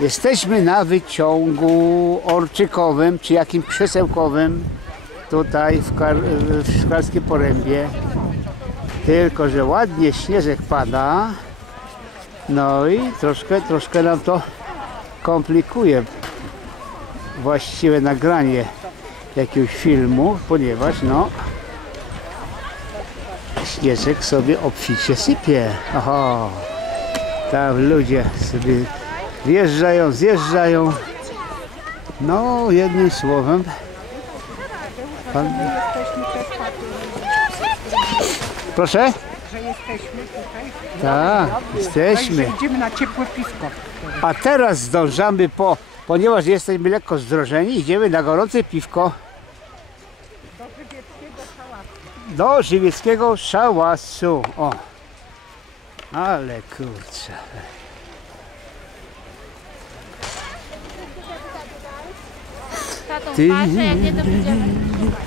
Jesteśmy na wyciągu orczykowym, czy jakimś krzesełkowym, tutaj w, Kar w Szklarskiej Porębie. Tylko, że ładnie śnieżek pada. No i troszkę, troszkę nam to komplikuje właściwe nagranie jakiegoś filmu, ponieważ no śnieżek sobie obficie sypie. Oho, tam ludzie sobie wjeżdżają, zjeżdżają. No, jednym słowem. Pan... Proszę? że jesteśmy tutaj. Tak, jesteśmy. Także idziemy na ciepłe piwko. A teraz zdążamy po, ponieważ jesteśmy lekko zdrożeni, idziemy na gorące piwko do żywieckiego szałasu. O, ale kurczę. ta tą paszę, jak nie, to będziemy szukać.